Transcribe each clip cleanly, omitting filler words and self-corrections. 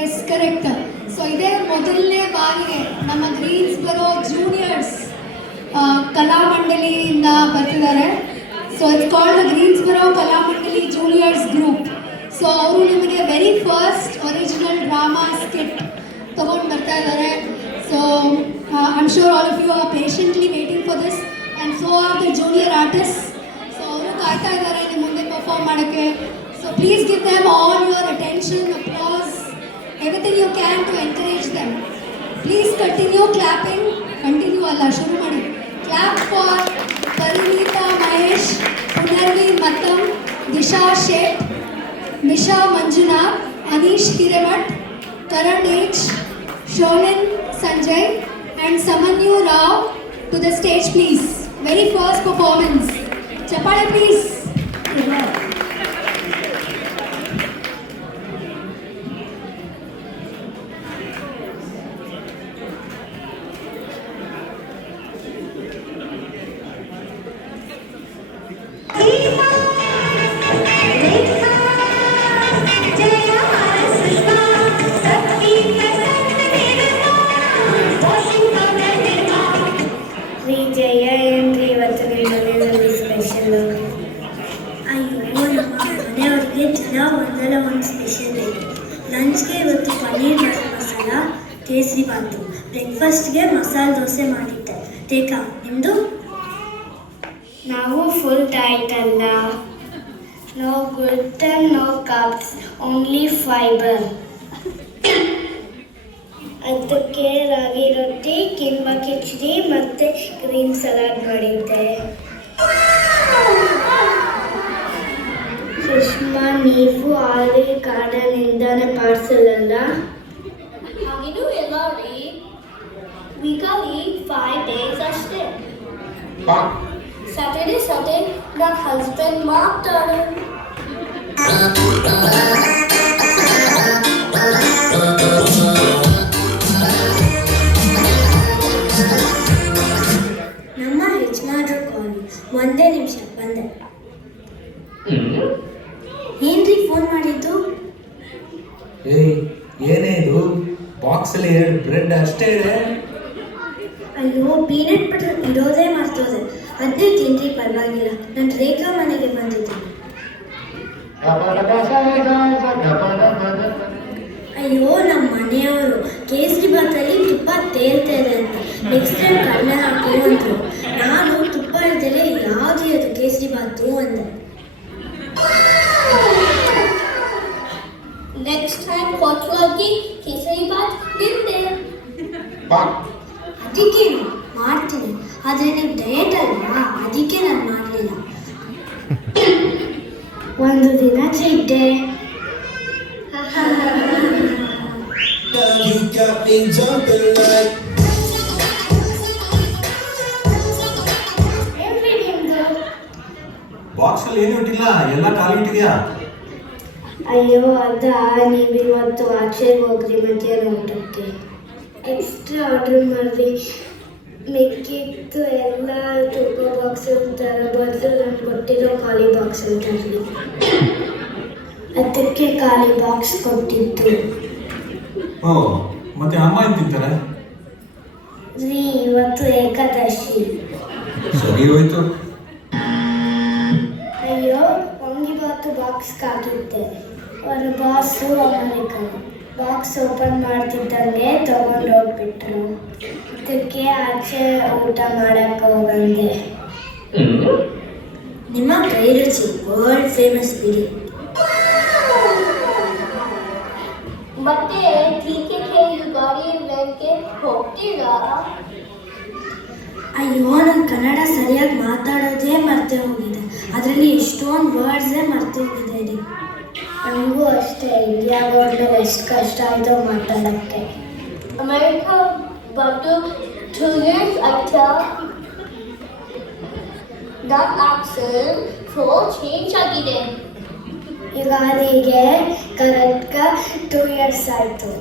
Yes correct. So ಇದೇ ಮೊದಲನೇ ಬಾರಿಗೆ ನಮ್ಮ ಗ್ರೀನ್ಸ್ಬರೋ ಜೂನಿಯರ್ಸ್ ಕಲಾಮಂಡಲಿಯಿಂದ ಬರ್ತಿದ್ದಾರೆ. So it's called the Greensboro Kalamandali juniors group. So ಅವರು ನಿಮಗೆ very first original drama skit ತಗೊಂಡು ಬರ್ತಾ ಇದ್ದಾರೆ. So I am sure all of you are patiently waiting for this and so are the junior artist. So ಅವರು ಕಾಯ್ತಾ ಇದ್ದಾರೆ ನಿಮ್ಮ ಮುಂದೆ ಪರ್ಫಾರ್ಮ್ ಮಾಡೋಕ್ಕೆ. So please give them all your attention, applause, everything you can to encourage them. Please continue clapping. Continue alla shuru madi. Clap for Parinita Mahesh, Punarvi Mattam, Disha Sheth, Nisha Manjunath, Anish Hirevat, Karan H, Shonin Sanjay and Samanyu Rao to the stage please. Very first performance. Chapade please. ಲಂಚ್ಗೆ ಇವತ್ತು paneer butter masala, kesari bath, ಬ್ರೇಕ್ಫಾಸ್ಟ್ಗೆ masala dosa ಮಾಡಿದ್ದೆ. ಟೇಕಾ ನಿಮ್ಮದು? ನಾವು full diet ಅಲ್ಲ. No gluten, no carbs, only fibre. ಅದಕ್ಕೆ ರಾಗಿ ರೊಟ್ಟಿ, quinoa khichdi ಮತ್ತು ಗ್ರೀನ್ ಸಲಾಡ್ ಮಾಡಿದ್ದೆ. ಸುಷ್ಮಾ, ನೀವು ಆಲಿವ್ ಗಾರ್ಡನಿಂದಾನೆ ಪಾರ್ಸಲ್ ಅಲ್ಲ? ಹಾಗೇನೂ ಇಲ್ಲ ರೀ, ವೀಕಲ್ಲಿ 5 days ಅಷ್ಟೇ. ಸ್ಯಾಟರ್ಡೆ ನನ್ನ ಹಸ್ಬೆಂಡ್ ಮಾಡ್ತಾರೆ. ನಮ್ಮ ಯಜಮಾನ್ರು ಕಾಲು. ಒಂದೇ ನಿಮಿಷ ಬಂದೆ. ಏನ್ರಿ ಫೋನ್ ಮಾಡಿದ್ದು? ಏನೇ ಇದು? ಬಾಕ್ಸಲ್ಲಿ 2 ಬ್ರೆಡ್ ಅಷ್ಟೇ ಇದೆ. ಅಯ್ಯೋ, ಪೀನಟ್ ಬಟರ್ ಇರೋದೇ ಮರ್ತೋದೆ. ಅದೇ ತಿನ್ರಿ, ಪರವಾಗಿಲ್ಲ. ನಾನು ರೇಖಾ ಮನೆಗೆ ಬಂದಿದ್ದೀನಿ. ಅಯ್ಯೋ, ನಮ್ಮ ಮನೆಯವರು ಕೇಸರಿ ಬಾತಲ್ಲಿ ತುಪ್ಪ ತೇಲ್ತಾ ಇದೆ ಅಂತ ನೆಕ್ಸ್ಟ್ ಟೈಮ್ ಕಡಿಮೆ ಹಾಕು ಅಂದರು. ನಾನು ತುಪ್ಪ ಇದ್ದಲೇ ಯಾವುದು ಅದು ಕೇಸರಿ ಬಾತು ಅಂದೆ. ನೆಕ್ಸ್ಟ್ ಟೈಮ್ ಕೊಟ್ವಾಗಿ ಕೇಸರಿ ಬಾತ್ ನಿಂದೆ. ಅದಕ್ಕೇನು ಮಾಡ್ತೀನಿ, ಆದರೆ ನೀವು ಡಯಟ್ ಅಲ್ಲ, ಅದಕ್ಕೆ ನಾನು ಮಾಡಲಿಲ್ಲ. ಒಂದು ದಿನ ಚೀಟ್ ಡೇ. ಬಾಕ್ಸಲ್ಲಿ ಏನು ಇಟ್ಟಿಲ್ಲ, ಎಲ್ಲ ಖಾಲಿ ಇಟ್ಟಿದ್ಯಾ? ಅಯ್ಯೋ, ನೀವಿವತ್ತು ಆಚೆಗೆ ಹೋಗ್ರಿ ಮಧ್ಯಾಹ್ನ ಊಟಕ್ಕೆ. ಎಕ್ಸ್ಟ್ರಾ ಆರ್ಡ್ರ್ ಮಾಡಿ ಮಿಕ್ಕಿತ್ತು ಎಲ್ಲ ತುಪ್ಪ ಬಾಕ್ಸ್ ತರ ಬದಲು ನಾನು ಕೊಟ್ಟಿರೋ ಖಾಲಿ ಬಾಕ್ಸ್ ಅಂತಲ್ಲಿ. ಅದಕ್ಕೆ ಖಾಲಿ ಬಾಕ್ಸ್ ಕೊಟ್ಟಿದ್ದು. ಓ, ಮತ್ತೆ ಅಮ್ಮ ಏನು ತಿಂತಾರೆ? ರೀ, ಇವತ್ತು ಏಕಾದಶಿ. ಸರಿ ಹೋಯ್ತು. ಅಯ್ಯೋ, ವಾಂಗಿಬಾತು ಬಾಕ್ಸ್ ಹಾಕಿದ್ದೆ. ಅವರ ಬಾಸು ಅಮೆರಿಕನ್. ಬಾಕ್ಸ್ ಓಪನ್ ಮಾಡ್ತಿದ್ದಂಗೆ ತಗೊಂಡು ಹೋಗ್ಬಿಟ್ರು. ಅದಕ್ಕೆ ಆಚೆ ಊಟ ಮಾಡಕ್ಕೆ ಹೋಗಂದೆ. ನಿಮ್ಮ ಕೈ ರುಚಿ ವರ್ಲ್ಡ್ ಫೇಮಸ್ ಬಿಡಿ. ಮತ್ತೆ TKK ಯುಗಾದಿ ಇವೆಂಟ್ಗೆ ಹೋಗ್ತೀರಾ? ಅಯ್ಯೋ, ನಾನು ಕನ್ನಡ ಸರಿಯಾಗಿ ಮಾತಾಡೋದೇ ಮರ್ತೆ ಹೋಗಿದೆ. ಅದರಲ್ಲಿ ಎಷ್ಟೊಂದು ವರ್ಡ್ಸೇ ಮರ್ತೆ ಹೋಗಿದೆ ರೀ. ನನಗೂ ಅಷ್ಟೇ. ಇಂಡಿಯಾ ಹೋದ್ಮೇಲೆ ಎಷ್ಟು ಕಷ್ಟ ಆಯಿತು ಮಾತಾಡೋಕ್ಕೆ. ಅಮೆರಿಕಾ ಬಂದು 2 years ಆಯ್ತಾ? ನನ್ನ ಆಕ್ಸೆಂಟ್ ಫುಲ್ ಚೇಂಜ್ ಆಗಿದೆ. ಯುಗಾದಿಗೆ ಕರೆಕ್ಟ್ಗೆ 2 years ಆಯಿತು.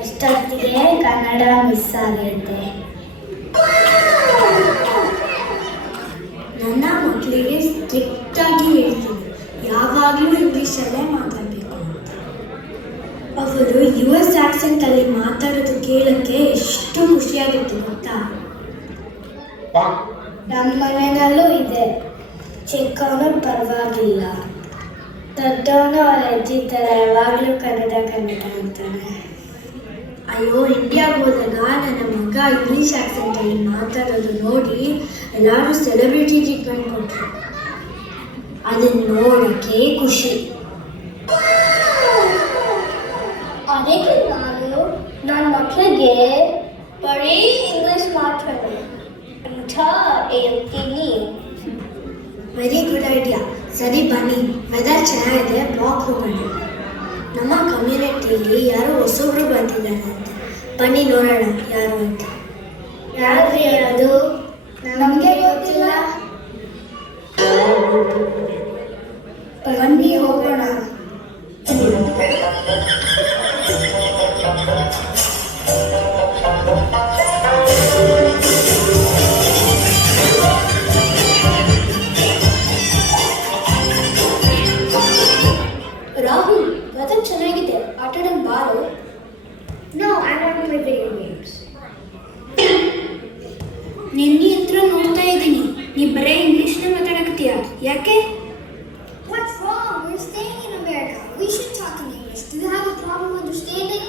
ಅಷ್ಟೊತ್ತಿಗೆ ಕನ್ನಡ ಮಿಸ್ ಆಗೈತೆ. ನನ್ನ ಮಕ್ಕಳಿಗೆ ಸ್ಟ್ರಿಕ್ಟಾಗಿ ಹೇಳ್ತೀನಿ, ಯಾವಾಗಲೂ ಇಂಗ್ಲೀಷಲ್ಲೇ ಮಾತಾಡಬೇಕು ಅಂತ. ಅವರು US ಆಕ್ಸೆಂಟ್ ಅಲ್ಲಿ ಮಾತಾಡೋದು ಕೇಳಕ್ಕೆ ಎಷ್ಟು ಖುಷಿಯಾಗಿತ್ತು ಗೊತ್ತಾ. ನಮ್ಮ ಮನೆಯಲ್ಲೂ ಇದೆ. ಚಿಕ್ಕವನು ಪರವಾಗಿಲ್ಲ, ದೊಡ್ಡವನು ಅವ್ರ ಅಜ್ಜಿ ಥರ ಯಾವಾಗಲೂ ಕನ್ನಡ ಅಂತಾನೆ. ಅಯ್ಯೋ, ಇಂಡಿಯಾಗೆ ಹೋದಾಗ ನನ್ನ ಮಗ ಇಂಗ್ಲೀಷ್ ಆಕ್ಸೆಂಟ್ ಅಲ್ಲಿ ಮಾತಾಡೋದು ನೋಡಿ ಎಲ್ಲರೂ ಸೆಲೆಬ್ರಿಟಿ ಟ್ರೀಟ್ಮೆಂಟ್ ಕೊಟ್ಟರು. ಅದನ್ನ ನೋಡಕ್ಕೆ ಖುಷಿ. ಅದಕ್ಕೆ ನಾನು ನನ್ನ ಮಕ್ಕಳಿಗೆ ಬರೀ ಇಂಗ್ಲಿಷ್ ಮಾತಾಡೋದು ಅಂತ ಹೇಳ್ತೀನಿ. Very good idea. ಸರಿ ಬನ್ನಿ, ವೆದರ್ ಚೆನ್ನಾಗಿದೆ, ವಾಕ್ ಹೋಗೋಣ. ನಮ್ಮ ಕಮ್ಯುನಿಟಿಲಿ ಯಾರೋ ಹೊಸಬ್ರು ಬಂದಿದ್ದಾರೆ ಅಂತ. ಬನ್ನಿ ನೋಡೋಣ ಯಾರು ಅಂತ. ಯಾರ್ರಿ ಅದು? ನಮಗೆ ಗೊತ್ತಿಲ್ಲ. ಬನ್ನಿ ಹೋಗೋಣ. ರಾಹುಲ್, ವೆದರ್ ಚೆನ್ನಾಗಿದೆ, ಆಟಾಡೋಣ ಬಾರು. No, I don't play video games. ನಿನ್ನೆ ಹತ್ರ ನೋಡ್ತಾ ಇದ್ದೀನಿ, ನೀ ಬರೇ ಇಂಗ್ಲೀಷ್ನೇ ಮಾತಾಡಕತ್ತೀಯ, ಯಾಕೆ? What's wrong? We're staying in America. We should talk in English. Do you have a problem understanding?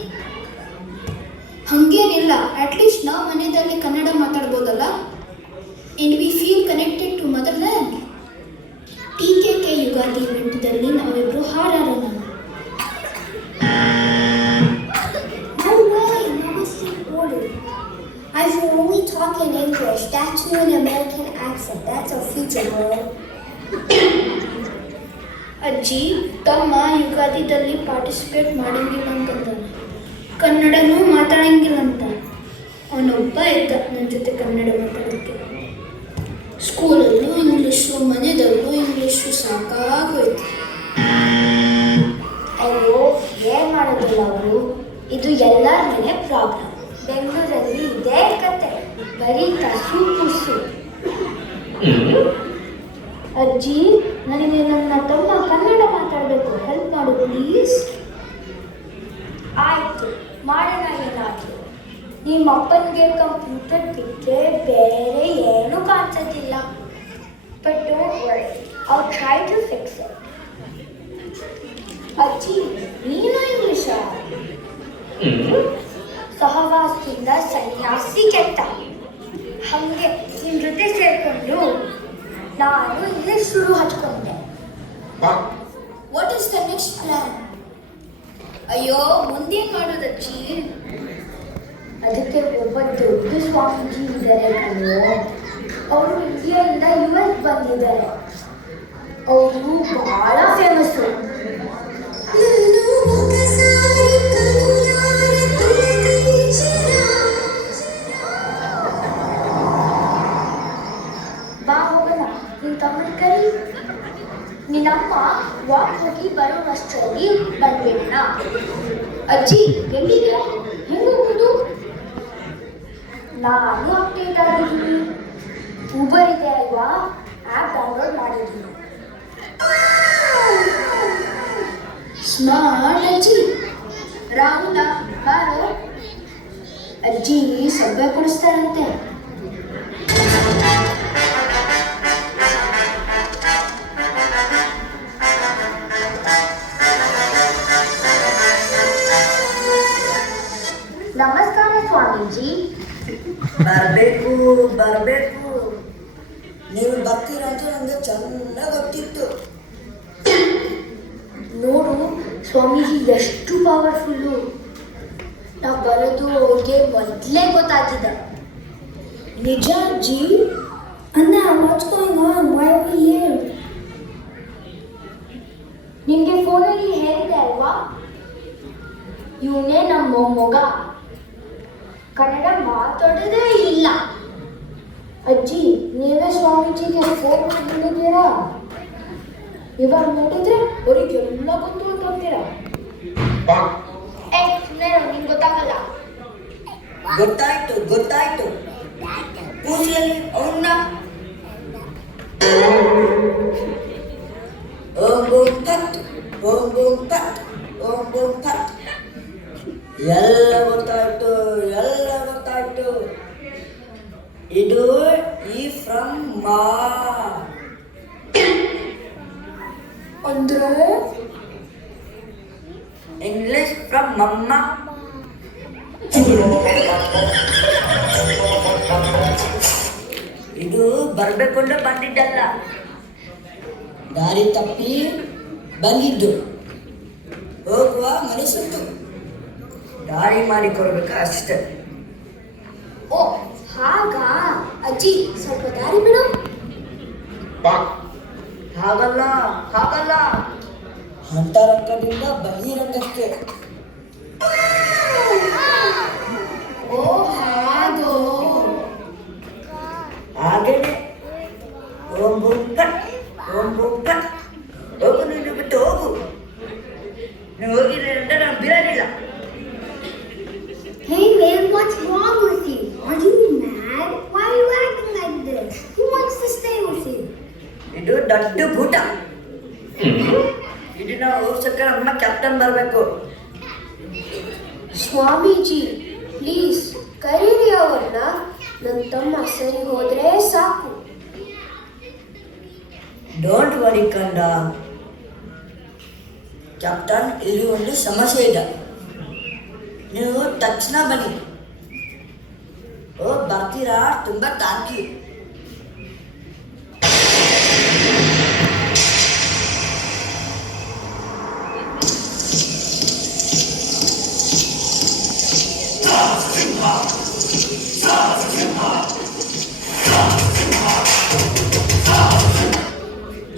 ಹಂಗೇನಿಲ್ಲ, ಅಟ್ಲೀಸ್ಟ್ ನಾವು ಮನೆಯಲ್ಲಿ ಕನ್ನಡ ಮಾತಾಡ್ಬೋದಲ್ಲ. And we feel connected to mother land. TKK Ugadi ಇವೆಂಟ್ದಲ್ಲಿ ನಾವಿಬ್ರು ಹಾಡಾಡೋಣ. No way. That was so order. I should only talk in English. That's you an American accent. That's our future, girl. ಅಜ್ಜಿ ತಮ್ಮ ಯುಗಾದಿದಲ್ಲಿ participate ಮಾಡಂಗಿಲ್ಲ ಅಂತಂದಾನೆ, ಕನ್ನಡನೂ ಮಾತಾಡಂಗಿಲ್ಲ ಅಂತ. ಅವನೊಬ್ಬ ಇದ್ದ ನನ್ನ ಜೊತೆ ಕನ್ನಡ ಮಾತಾಡೋಕ್ಕೆ. ಸ್ಕೂಲಲ್ಲೂ ಇಂಗ್ಲೀಷು, ಮನೆಯಲ್ಲೂ ಇಂಗ್ಲೀಷು, ಸಾಕಾಗೋಯ್ತು. ಅಯ್ಯೋ, ಏನ್ ಮಾಡೋದಿಲ್ಲ ಅವರು. ಇದು ಎಲ್ಲರ ಮನೆ ಪ್ರಾಬ್ಲಮ್. ಬೆಂಗಳೂರಲ್ಲಿ ಇದೇ ಕತೆ, ಬರೀ ಕಸು ಕುಸು. ಅಜ್ಜಿ, ನನಗೆ ನನ್ನ ತಮ್ಮ ಕನ್ನಡ ಮಾತಾಡಬೇಕು, ಹೆಲ್ಪ್ ಮಾಡು ಪ್ಲೀಸ್. ಆಯ್ತು, ಮಾಡೋಣ ಏನಾದ್ರು. ನಿಮ್ಮ ಅಪ್ಪನಿಗೆ ಕಂಪ್ಯೂಟರ್ ಬಿಟ್ಟರೆ ಬೇರೆ ಏನೂ ಕಾಣಿಸೋದಿಲ್ಲ. But don't worry, I'll try to fix it. ಅಜ್ಜಿ, ನೀನು ಇಂಗ್ಲಿಷ? ಸಹವಾಸದಿಂದ ಸನ್ಯಾಸಿ ಕೆಟ್ಟ. ಹಾಗೆ ನಿಮ್ಮ ಜೊತೆ ಸೇರಿಕೊಂಡು ನಾನು ಇಂಗ್ಲಿಷ್ ಶುರು ಹಚ್ಕೊಂಡೆ. What is the next plan? ಅಯ್ಯೋ, ಮುಂದೇನು ಮಾಡೋದಜ್ಜಿ? ಅದಕ್ಕೆ ಒಬ್ಬ ದೊಡ್ಡ ಸ್ವಾಮೀಜಿ ಇದ್ದಾರೆ ಕಣೋ. ಅವರು ಇಂಡಿಯಾದಿಂದ US ಬಂದಿದ್ದಾರೆ. ಅವರು ಬಹಳ ಫೇಮಸ್ಸು. ಬಾ ಹೋಗೋಣ, ನಿನ್ನ ತಮ್ಮನ ಕರಿ. ನಿನ್ನಮ್ಮ ವಾಕ್ ಹೋಗಿ ಬರೋವಷ್ಟರಲ್ಲಿ ಬಂದ್ಬಿಡೋಣ. ಅಜ್ಜಿ, ಎಲ್ಲಿದೆ? ಹೆಂಗೆ ಹೋಗೋದು? ನಾನು ಅಪ್ಡೇಟ್ ಆಗಿದ್ದೀನಿ. ಊಬರ್ ಇದೆ ಅಲ್ವಾ, ಆ್ಯಪ್ ಡೌನ್ಲೋಡ್ ಮಾಡಿದ್ದೀನಿ. ಸ್ಮಾರ್ಟ್ ಅಜ್ಜಿ. ರಾಹುಲ, ಬಾರೋ. ಅಜ್ಜಿ ಸಬ್ಬೆ ಕೊಡಿಸ್ತಾರಂತೆ. ನಮಸ್ಕಾರ ಸ್ವಾಮೀಜಿ. ಬರಬೇಕು ಬರಬೇಕು, ನೀವು ಬರ್ತೀರಂತ ನನಗೆ ಚೆನ್ನಾಗಿ ಗೊತ್ತಿತ್ತು. ನೋಡು ಸ್ವಾಮೀಜಿ ಎಷ್ಟು ಪವರ್ಫುಲ್ಲು. ನಾವು ಬರೋದು ಅವ್ರಿಗೆ ಮೊದಲೇ ಗೊತ್ತಾಗಿದೆ. ನಿಜ ಅಜ್ಜಿ? ಅಣ್ಣ, what's going on? Why are we hear? ನಿಮಗೆ ಫೋನಲ್ಲಿ ಹೇಳಿದೆ ಅಲ್ವಾ, ಇವನೇ ನಮ್ಮ ಮೊಮ್ಮಗ. ಕನ್ನಡ ಮಾತಾಡೋದೇ ಇಲ್ಲ. ಅಜ್ಜಿ, ನೀವೇ ಸ್ವಾಮೀಜಿಗೆ ಫೋನ್ ಮಾಡಿದ್ದೀರಾ? ಇವಾಗ ನೋಡಿದ್ರೆ ಅವರಿಗೆಲ್ಲ ಗೊತ್ತು ಅಂತ ಅಂತೀರಾ? ಸುಮ್ಮನೆ ನಿಂಗೆ ಗೊತ್ತಾಗಲ್ಲ. ಗೊತ್ತಾಯ್ತು ಗೊತ್ತಾಯ್ತು. ಕೂಸಿಯಲ್ಲಿ ಅವನ್ನ ಓಂ ಓಂ ತಟ್, ಓಂ ಓಂ ತಟ್, ಓಂ ಓಂ ತಟ್. ಎಲ್ಲ ಗೊತ್ತಾಯ್ತು, ಎಲ್ಲ ಗೊತ್ತಾಯ್ತು. ಇದು ಈ ಫ್ರಮ್ ಮಾ ಅಂದ್ರೆ ಇಂಗ್ಲಿಷ್ ಫ್ರಮ್ ಮಮ್ಮ. ಇದು ಬರ್ಬೇಕೊಂಡು ಬಂದಿದ್ದಲ್ಲ, ದಾರಿ ತಪ್ಪಿ ಬಂದಿದ್ದು. ಹೋಗುವ ಮನಸ್ಸುಂಟು, ದಾರಿ ಮಾಡಿ ಕೊಡ್ಬೇಕು ಅಷ್ಟೇ. ಓ ಹಾಗಾ ಅಜ್ಜಿ, ಸ್ವಲ್ಪ ದಾರಿ ಬಿಡು. ಹಾಗಲ್ಲ ಹಾಗಲ್ಲ, ಅಂತರಂಗದಿಂದ ಬಹಿರಂಗಕ್ಕೆ. ಓ ಹಾಗೋ. ಹಾಗೇನೆ. ಓಂ ಬೂಂ ಪಟ್, ಓಂ ಬೂಂ ಪಟ್. ಹೋಗು, ನೀನು ಬಿಟ್ಟು ಹೋಗು. ನೀವು ಹೋಗಿಲ್ಲ ಅಂದ್ರೆ ನಾನು ಬಿಡೋದಿಲ್ಲ. Hey man, what's wrong with you? Are you mad? Why are you acting like this? Who wants to stay with you? ಇದು ದೊಡ್ಡ ಭೂತ. ಇದನ್ನ ಓಡ್ಸಕ್ಕೆ ನಮ್ಮ ಕ್ಯಾಪ್ಟನ್ ಬರಬೇಕು. ಸ್ವಾಮೀಜಿ, ಪ್ಲೀಸ್ ಕರೀರಿ ಅವ್ರನ್ನ. ನನ್ನ ತಮ್ಮ ಸರಿ ಹೋದ್ರೆ ಸಾಕು. ಡೋಂಟ್ ವರಿ ಕಂದ. ಕ್ಯಾಪ್ಟನ್, ಇಲ್ಲಿ ಒಂದು ಸಮಸ್ಯೆ ಇದೆ. ನೀವು ತಕ್ಷಣ ಬನ್ನಿ. ಓ ಬರ್ತೀರಾ? ತುಂಬ ಥ್ಯಾಂಕ್ ಯು.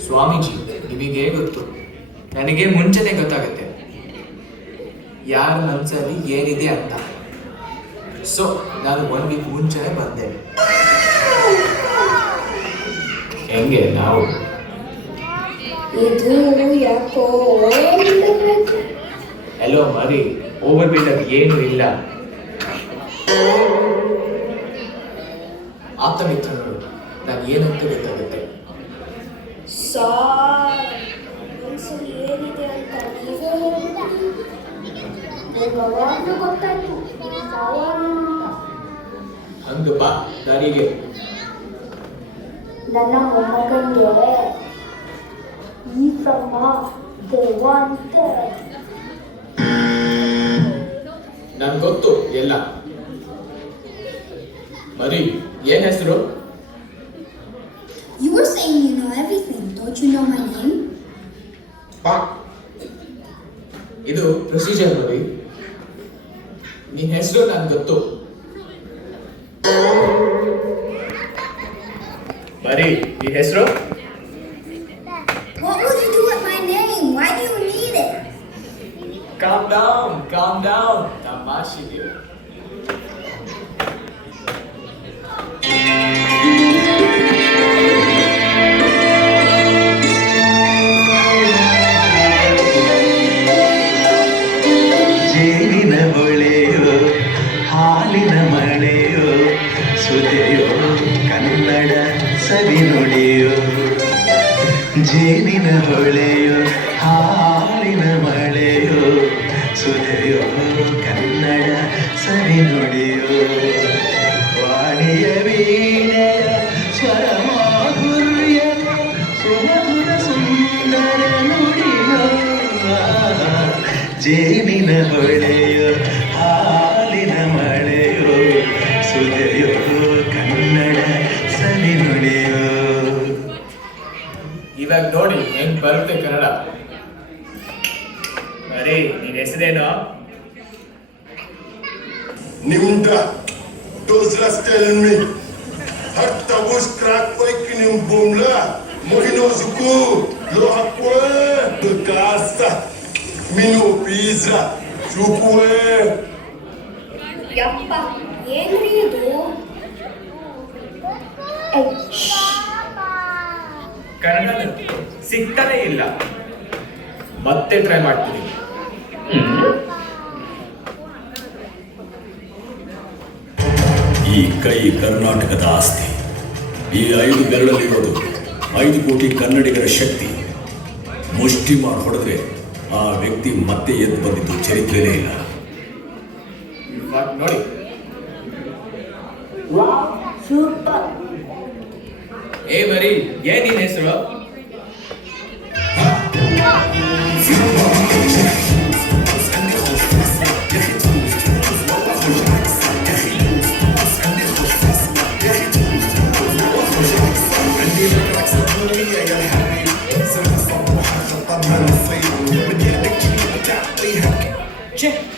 ಸ್ವಾಮೀಜಿ, ನಿಮಗೆ ಗೊತ್ತು, ನನಗೆ ಮುಂಚೆನೆ ಗೊತ್ತಾಗುತ್ತೆ ಯಾರ ಮನಸ್ಸಲ್ಲಿ ಏನಿದೆ ಅಂತ. ಸೊ ನಾನು 1 ವೀಕ್ ಮುಂಚೆನೆ ಬಂದೆ. ಹೆಂಗೆ ನಾವು? ಇದು ಯಾಕೋ ಎಲ್ಲೋ ಮರಿ, ಓವರ್ ಬಿಲ್ಡಪ್ ಏನು ಇಲ್ಲ. ಆಪ್ತ ಮಿತ್ರರು, ನಾನು ಏನಂತ ಗೊತ್ತಾಗುತ್ತೆ. ಮನಸ್ಸಲ್ಲಿ ಏನಿದೆ ಅಂತ ನೀವೇ ಹೇಳ್ಬಿಡಿ. ಯಾವಾಗಲೂ ಗೊತ್ತಾಯ್ತು ಹಂಗ ಬಾ ದಾರಿಗೆ. ನನ್ನ ಮೊಮ್ಮಗಂಗೆ ಈ ಫ್ರಮ್ಮ ದೇವಂತೆ. ನನ್ ಗೊತ್ತು ಎಲ್ಲ. ಮರಿ, ಏನ್ ಹೆಸರು? You were saying you know everything. Don't you know my name? ಇದು ಪ್ರೊಸೀಜರ್ ಮರಿ. ನಿನ್ ಹೆಸರು ನನ್ ಗೊತ್ತು. ಮರಿ, ನಿನ್ ಹೆಸರು? What will you do with my name? Why do you need it? Calm down. ತಮಾಷೆಗೆ. ಜೇನಿನ ಹೊಳೆಯೋ ಹಾಲಿನ ಮಳೆಯೋ ಸುದೆಯೋ ಕನ್ನಡ ಸವಿ ನುಡಿಯೋ. ಜೇನಿನ ಹೊಳೆಯೋ ಹಾಲಿನ ಮಳೆಯೋ ಸುದೆಯೋ ಕನ್ನಡ ಸವಿ ನುಡಿಯೋ. ವಾಣಿಯ ವೀಣೆಯ ಸ್ವರ ಮಾಧುರ್ಯ ಸುಮಧುರ ಸುಂದರ ನುಡಿಯೋ. ಜೇನಿನ ಹೊಳೆಯೋ ಹಾಲಿನ ಮಳೆಯೋ ಸುದೆಯೋ ಕನ್ನಡ ಸವಿ ನುಡಿಯೋ. ಇವಾಗ ನೋಡಿ ಹೆಂಗ್ ಬರುತ್ತೆ ಕನ್ನಡ. ಮರಿ, ನಿನ್ ಹೆಸರೇನು? Nimda, those last telling me, hatta was crack like in Bumla, Mohino Zuku, Lohakwe, the Gasta, Mino Pizza, Chukwe. ಯಪ್ಪ, ಏನ್ರಿ ಇದು? ಕನ್ನಡ ಸಿಗ್ತಾನೆ ಇಲ್ಲ. ಮತ್ತೆ ಟ್ರೈ ಮಾಡ್ತೀನಿ. ಈ ಕೈ ಕರ್ನಾಟಕದ ಆಸ್ತಿ. ಈ 5 ಬೆರಳಲ್ಲಿರೋದು 5 ಕೋಟಿ ಕನ್ನಡಿಗರ ಶಕ್ತಿ. ಮುಷ್ಟಿ ಮಾಡಿ ಹೊಡೆದ್ರೆ ಆ ವ್ಯಕ್ತಿ ಮತ್ತೆ ಎದ್ದು ಬಂದಿದ್ದು ಚರಿತ್ರೆನೇ ಇಲ್ಲ. ನೋಡಿ. ಸೂಪರ್. ಏ ಬರೀ ಏನ್ ನಿನ್ ಹೆಸರು?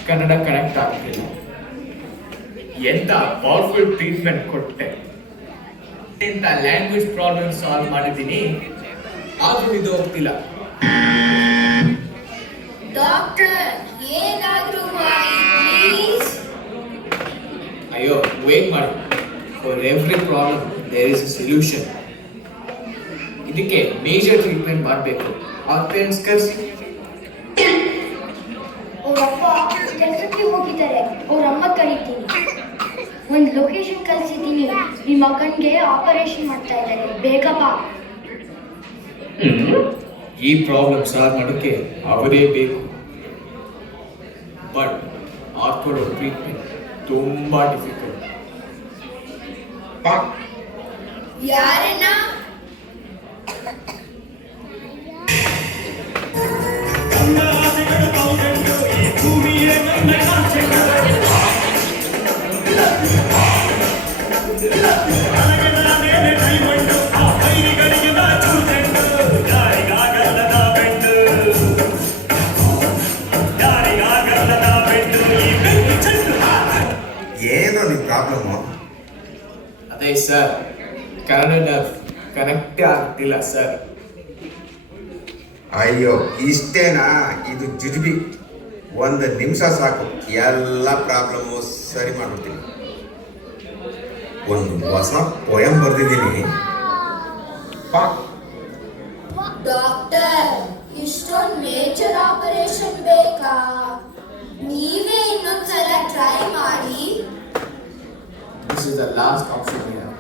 ಕನ್ನಡ ಕನೆಕ್ಟ್ ಆಗ್ತಿಲ್ಲ. ಎಂತ ಪವರ್ಫುಲ್ ಟ್ರೀಟ್ಮೆಂಟ್ ಕೊಟ್ಟೆ, ಎಂತ ಲ್ಯಾಂಗ್ವೇಜ್ ಪ್ರಾಬ್ಲಮ್ ಸಾಲ್ವ್ ಮಾಡಿದ್ದೀನಿ, ಆದ್ರೂ ಇದು ಹೋಗ್ತಿಲ್ಲ. ಡಾಕ್ಟರ್ ಏನಾದ್ರೂ ಮಾಡಿ ಪ್ಲೀಸ್. ಅಯ್ಯೋ ವೇಟ್ ಮಾಡಿ. For every problem there is a solution. ಇದಕ್ಕೆ ಮೇಜರ್ ಟ್ರೀಟ್ಮೆಂಟ್ ಮಾಡಬೇಕು. ಅವ್ರ ಪೇರೆಂಟ್ಸ್ ಕರೆಸಿ. ಅವ್ರಪ್ಪ ಕೆಲಸಕ್ಕೆ ಹೋಗಿದ್ದಾರೆ, ಅವ್ರಮ್ಮ ಕರೀತೀನಿ. ಒಂದು ಲೊಕೇಶನ್ ಕಳ್ಸಿದ್ದೀನಿ, ನಿಮ್ಮ ಮಗನಿಗೆ ಆಪರೇಷನ್ ಮಾಡ್ತಾ ಇದ್ದಾರೆ, ಬೇಗ ಬಾ. ಈ ಪ್ರಾಬ್ಲಮ್ ಸಾಲ್ವ್ ಮಾಡೋಕ್ಕೆ ಅವರೇ ಬೇಕು. ಬಟ್ ಅವ್ರು ಕೊಡೋ ಟ್ರೀಟ್ಮೆಂಟ್ ತುಂಬಾ ಡಿಫಿಕಲ್ಟ್. ಯಾರನ್ನ? ಏನೋ ನಿಮ್ಮ ಪ್ರಾಬ್ಲಮ್ಮು? ಅದೇ ಸರ್, ಕನ್ನಡ ಕನೆಕ್ಟ್ ಆಗ್ತಿಲ್ಲ ಸರ್. ಅಯ್ಯೋ ಇಷ್ಟೇನಾ? ಇದು ಜುಜುಬಿ. 1 ನಿಮಿಷ ಸಾಕು, ಎಲ್ಲ ಪ್ರಾಬ್ಲಮ್ಮು ಸರಿ ಮಾಡ್ಬಿಡ್ತೀನಿ. ಒಂದು ಹೊಸ ಪೊಯಮ್ ಬರ್ದಿದ್ದೀನಿ. ಡಾಕ್ಟರ್ ಇಷ್ಟೊಂದು ಮೇಜರ್ ಆಪರೇಷನ್ ಬೇಕಾ? ನೀವೇ ಇನ್ನೊಂದ್ಸಲ ಟ್ರೈ ಮಾಡಿ. This is the last option here.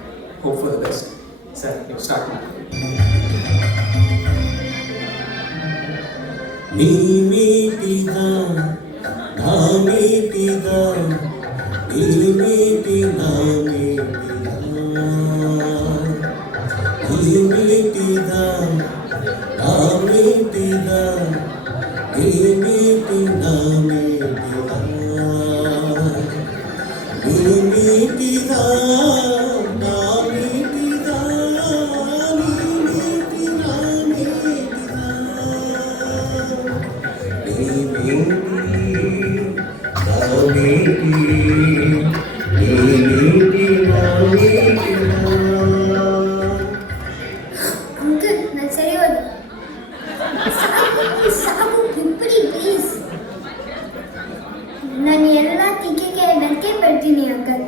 Hope for the best. Sir ನೀವು ಸ್ಟಾರ್ಟ್ ಮಾಡಿ. ನೀಮೀಟಿದ ನಾಮೀಟಿದ ನೀಮೀಟಿ ನಾಮೀಟಿದ ನೀಮೀಟಿದ ನಾಮೀಟಿದ ನೀಮೀಟಿ ನಾಮೀಟಿದ ನೀಮೀಟಿದ ನಾಮೀಟಿದ ನೀಮೀಟಿ ಅಂಕಲ್, ನಾನು ಸರಿ ಹೋದ. ಸಾಕು ಬಿಟ್ಬಿಡಿ ಪ್ಲೀಸ್. ನಾನು ಎಲ್ಲ ತಿಕ್ಕಿಗೆ ಬೆಂಕಿ ಬಿಡ್ತೀನಿ ಅಂಕಲ್.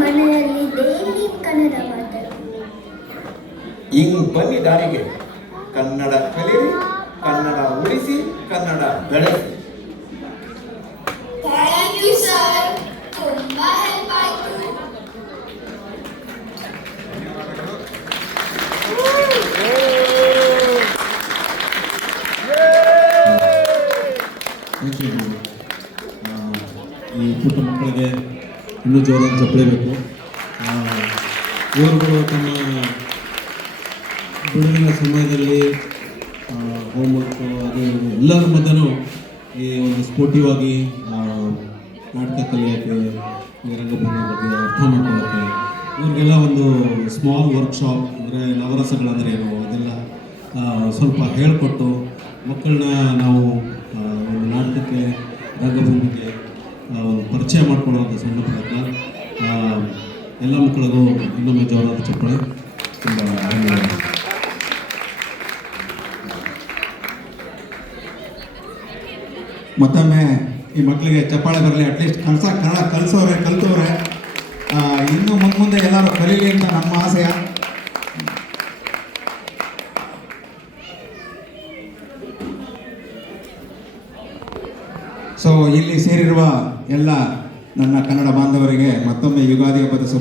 ಮನೆಯಲ್ಲಿ ಡೈಲಿ ಕನ್ನಡ ಮಾತಾಡ್ತೀನಿ. ಹಿಂಗ್ ಬನ್ನಿ ದಾರಿಗೆ. ಕನ್ನಡ ಕಲಿಯಿರಿ, ಕನ್ನಡ ಉಳಿಸಿ, ಕನ್ನಡ ಬೆಳೆಸಿ. ಥ್ಯಾಂಕ್ ಯು ಸರ್, ತುಂಬಾ ಹೆಲ್ಪ್ ಆಯ್ತು. ಈ ಪುಟ್ಟ ಮಕ್ಕಳಿಗೆ ಇನ್ನೂ ಜೋರಾಗಿ ಚಪ್ಪಲೇಬೇಕು. ಇವರುಗಳು ತಮ್ಮ ಬಿಡುವಿನ ಸಮಯದಲ್ಲಿ ಹೋಮ್ವರ್ಕು ಅದು ಎಲ್ಲರ ಮಧ್ಯನೂ ಈ ಒಂದು ಸ್ಪೋರ್ಟಿವ್ ಆಗಿ ನಾಟಕ ಕಲಿಯೋಕ್ಕೆ, ಈ ರಂಗಭೂಮಿ ಬಗ್ಗೆ ಅರ್ಥ ಮಾಡ್ಕೊಳ್ಳೋಕ್ಕೆ ಇವ್ರಿಗೆಲ್ಲ ಒಂದು ಸ್ಮಾಲ್ ವರ್ಕ್ಶಾಪ್, ಅಂದರೆ ನವರಸಗಳಂದ್ರೆ ಏನು ಅದೆಲ್ಲ ಸ್ವಲ್ಪ ಹೇಳಿಕೊಟ್ಟು ಮಕ್ಕಳನ್ನ ನಾವು ಒಂದು ನಾಟಕಕ್ಕೆ, ರಂಗಭೂಮಿಗೆ ಒಂದು ಪರಿಚಯ ಮಾಡ್ಕೊಳ್ಳೋಂಥ ಸಣ್ಣ ಪ್ರಯತ್ನ. ಎಲ್ಲ ಮಕ್ಕಳಿಗೂ ಇನ್ನೊಮ್ಮೆ ಜೋರಾದ ಚಪ್ಪಳೆ. ತುಂಬ ಧನ್ಯವಾದ. ಮತ್ತೊಮ್ಮೆ ಈ ಮಕ್ಕಳಿಗೆ ಚಪ್ಪಾಳೆ ಬರಲಿ. ಅಟ್ಲೀಸ್ಟ್ ಕನ್ನಡ ಕಲಿತವ್ರೆ. ಇನ್ನು ಮುಂದೆ ಎಲ್ಲರೂ ಕಲೀಲಿ ಅಂತ ನಮ್ಮ ಆಸೆಯ. ಸೊ ಇಲ್ಲಿ ಸೇರಿರುವ ಎಲ್ಲ ನನ್ನ ಕನ್ನಡ ಬಾಂಧವರಿಗೆ ಮತ್ತೊಮ್ಮೆ ಯುಗಾದಿ ಹಬ್ಬದ ಶುಭ